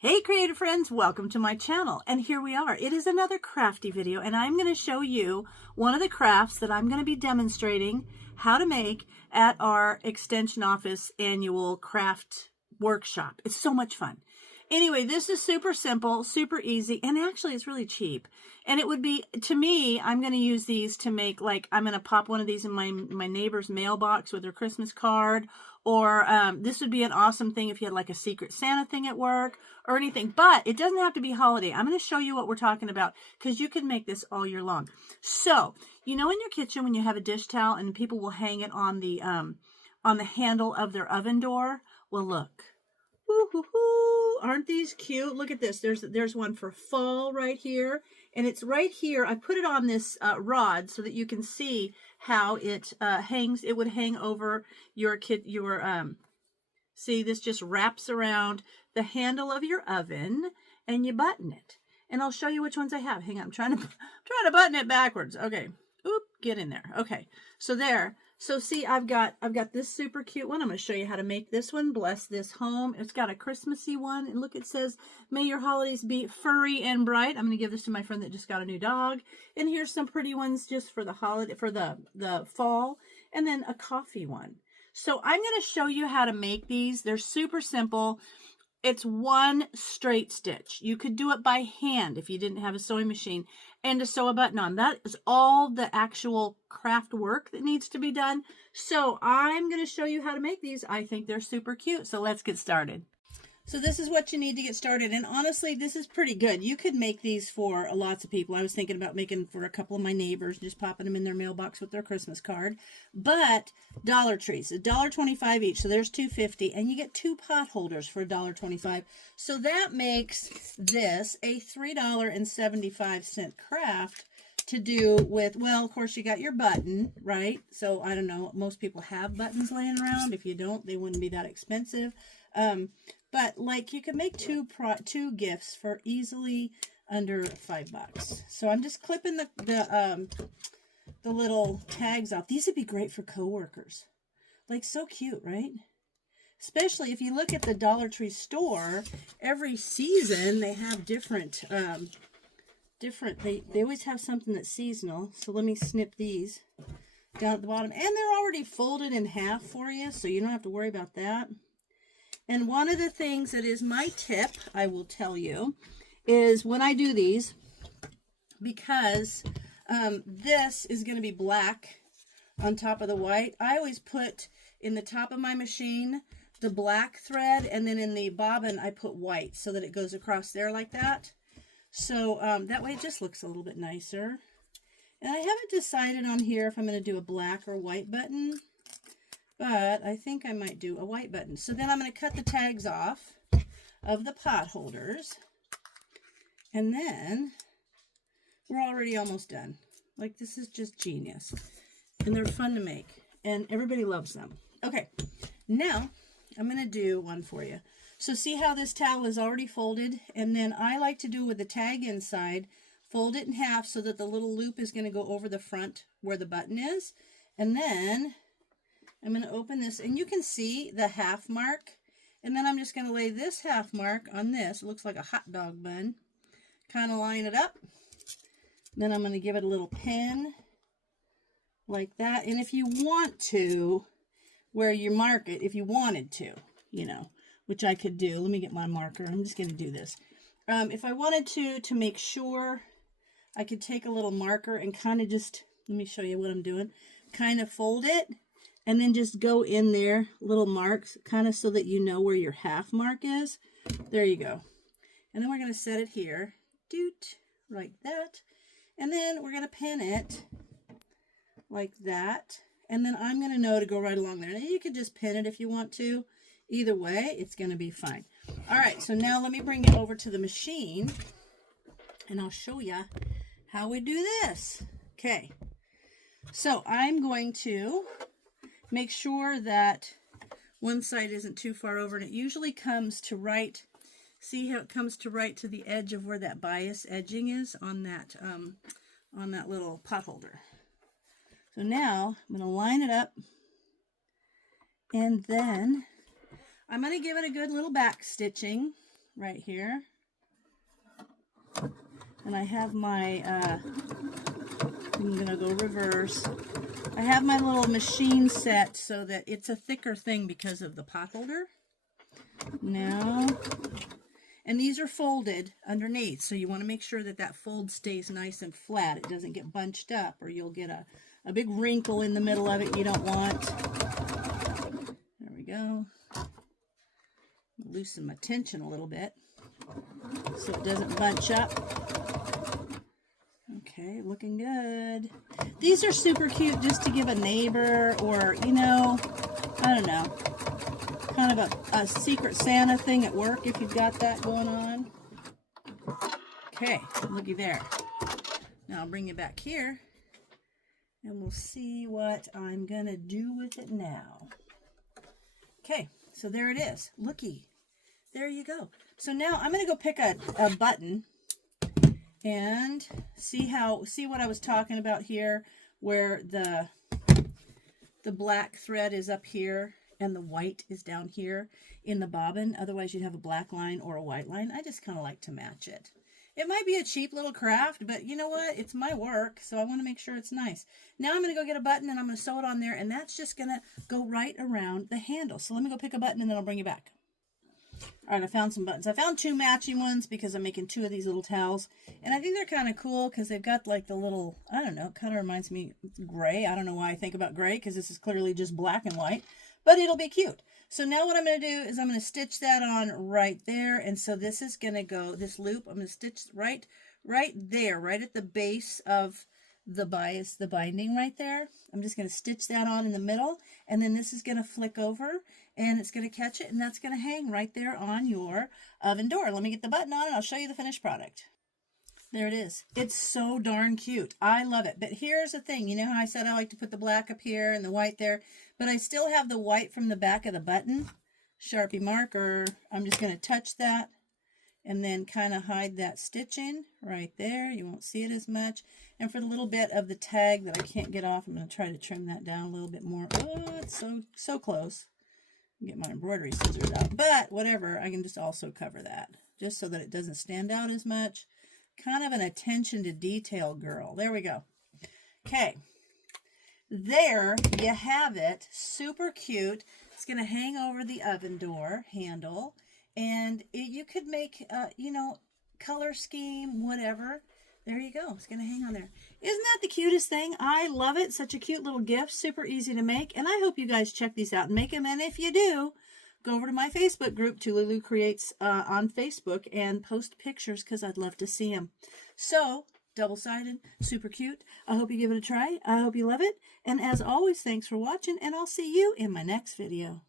Hey creative friends, welcome to my channel. And here we are. It is another crafty video, and I'm going to show you one of the crafts that I'm going to be demonstrating how to make at our extension office annual craft workshop. It's so much fun. Anyway, this is super simple, super easy, and actually it's really cheap. And it would be, to me, I'm going to use these to make, like, I'm going to pop one of these in my neighbor's mailbox with their Christmas card, or this would be an awesome thing if you had like a Secret Santa thing at work or anything. But it doesn't have to be holiday. I'm going to show you what we're talking about because you can make this all year long. So, you know, in your kitchen when you have a dish towel and people will hang it on the handle of their oven door. Well, look. Woo-hoo-hoo. Aren't these cute? Look at this. There's one for fall right here. And it's right here. I put it on this rod so that you can see how it hangs. It would hang over your see, this just wraps around the handle of your oven and you button it. And I'll show you which ones I have. Hang on, I'm trying to button it backwards. Okay. Oop, get in there. Okay. So there. So see, I've got this super cute one. I'm going to show you how to make this one. Bless this home. It's got a Christmassy one. And look, it says, may your holidays be furry and bright. I'm going to give this to my friend that just got a new dog. And here's some pretty ones just for the holiday, for the fall. And then a coffee one. So I'm going to show you how to make these. They're super simple. It's one straight stitch. You could do it by hand if you didn't have a sewing machine and to sew a button on. That is all the actual craft work that needs to be done. So I'm going to show you how to make these. I think they're super cute. So let's get started. So this is what you need to get started. And honestly, this is pretty good. You could make these for lots of people. I was thinking about making for a couple of my neighbors, just popping them in their mailbox with their Christmas card. But Dollar Trees, $1.25 each. So there's $2.50. And you get 2 pot holders for $1.25. So that makes this a $3.75 craft to do with, well, of course, you got your button, right? So I don't know. Most people have buttons laying around. If you don't, they wouldn't be that expensive. But like you can make two gifts for easily under $5. So I'm just clipping the little tags off. These would be great for coworkers. Like so cute, right? Especially if you look at the Dollar Tree store, every season they have different they always have something that's seasonal. So let me snip these down at the bottom. And they're already folded in half for you, so you don't have to worry about that. And one of the things that is my tip, I will tell you, is when I do these, because this is going to be black on top of the white, I always put in the top of my machine the black thread, and then in the bobbin I put white so that it goes across there like that. So that way it just looks a little bit nicer. And I haven't decided on here if I'm going to do a black or white button. But I think I might do a white button. So then I'm going to cut the tags off of the pot holders. And then we're already almost done. Like, this is just genius. And they're fun to make. And everybody loves them. Okay, now I'm going to do one for you. So see how this towel is already folded? And then I like to do with the tag inside, fold it in half so that the little loop is going to go over the front where the button is. And then I'm going to open this, and you can see the half mark. And then I'm just going to lay this half mark on this. It looks like a hot dog bun. Kind of line it up. Then I'm going to give it a little pin like that. And if you want to, where you mark it, if you wanted to, you know, which I could do. Let me get my marker. I'm just going to do this. If I wanted to make sure, I could take a little marker and kind of just, let me show you what I'm doing. Kind of fold it. And then just go in there, little marks, kind of so that you know where your half mark is. There you go. And then we're going to set it here. Doot, like that. And then we're going to pin it like that. And then I'm going to know to go right along there. Now you could just pin it if you want to. Either way, it's going to be fine. All right, so now let me bring it over to the machine. And I'll show you how we do this. Okay. So I'm going to make sure that one side isn't too far over, and it usually comes to right. See how it comes to right to the edge of where that bias edging is on that little pot holder. So now I'm going to line it up, and then I'm going to give it a good little back stitching right here. And I have my, I'm going to go reverse. I have my little machine set so that it's a thicker thing because of the pot holder. Now, and these are folded underneath, so you want to make sure that that fold stays nice and flat. It doesn't get bunched up, or you'll get a big wrinkle in the middle of it you don't want. There we go. Loosen my tension a little bit so it doesn't bunch up. Okay, looking good. These are super cute just to give a neighbor, or, you know, I don't know, kind of a secret Santa thing at work if you've got that going on. Okay, looky there. Now I'll bring you back here and we'll see what I'm gonna do with it now. Okay, so there it is. Looky, there you go. So now I'm gonna go pick a button and see what I was talking about here, where the black thread is up here and the white is down here in the bobbin. Otherwise you'd have a black line or a white line. I just kind of like to match it. It might be a cheap little craft, but you know what? It's my work, so I want to make sure it's nice. Now I'm going to go get a button and I'm going to sew it on there, and that's just going to go right around the handle. So let me go pick a button and then I'll bring you back. All right, I found some buttons. I found 2 matching ones because I'm making 2 of these little towels. And I think they're kind of cool because they've got like the little, I don't know, it kind of reminds me gray. I don't know why I think about gray because this is clearly just black and white, but it'll be cute. So now what I'm going to do is I'm going to stitch that on right there. And so this is going to go, this loop, I'm going to stitch right there, right at the base of the bias, the binding right there. I'm just going to stitch that on in the middle, and then this is going to flick over and it's going to catch it, and that's going to hang right there on your oven door. Let me get the button on and I'll show you the finished product. There it is. It's so darn cute. I love it. But here's the thing. You know how I said I like to put the black up here and the white there, but I still have the white from the back of the button. Sharpie marker. I'm just going to touch that and then kind of hide that stitching right there. You won't see it as much. And for the little bit of the tag that I can't get off, I'm going to try to trim that down a little bit more. Oh, it's so close. Get my embroidery scissors out. But whatever, I can just also cover that just so that it doesn't stand out as much. Kind of an attention to detail girl. There we go. Okay. There you have it. Super cute. It's going to hang over the oven door handle. And you could make, you know, color scheme, whatever. There you go. It's going to hang on there. Isn't that the cutest thing? I love it. Such a cute little gift. Super easy to make. And I hope you guys check these out and make them. And if you do, go over to my Facebook group, Tululu Creates on Facebook, and post pictures because I'd love to see them. So, double-sided, super cute. I hope you give it a try. I hope you love it. And as always, thanks for watching, and I'll see you in my next video.